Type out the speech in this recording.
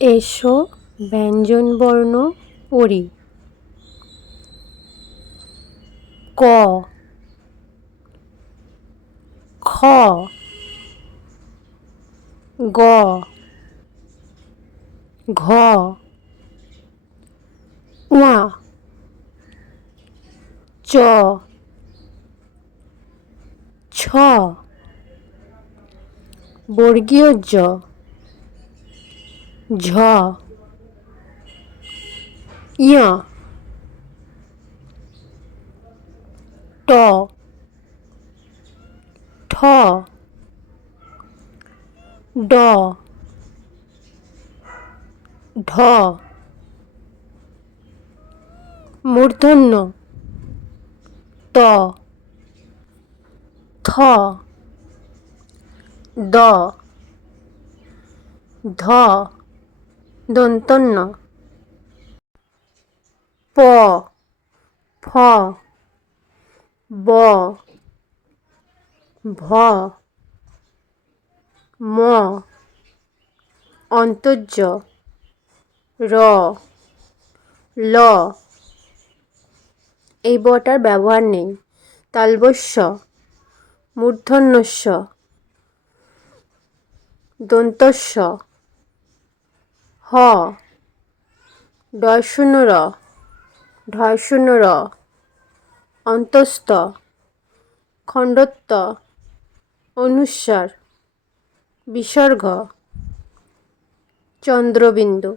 এসো ব্যঞ্জনবর্ণ পড়ি। ক, খ, গ, ঘ, ঙ, চ, ছ, বর্গীয় জ, ঝ, ঞ, ট, ঠ, ড, ঢ, মূর্ধন্য ত, থ, দ, ধ, দন্তন্য প, ফ, ব, ভ, ম, অন্তর্য র, ল। এই বটার ব্যবহার নেই। তালবস্য, মূর্ধন্যস্য, দন্তস্য, হ, ডয়শূন্য র, ঢয়শূন্য র, অন্তস্থ, খণ্ডত্ব, অনুস্বার, বিসর্গ, চন্দ্রবিন্দু।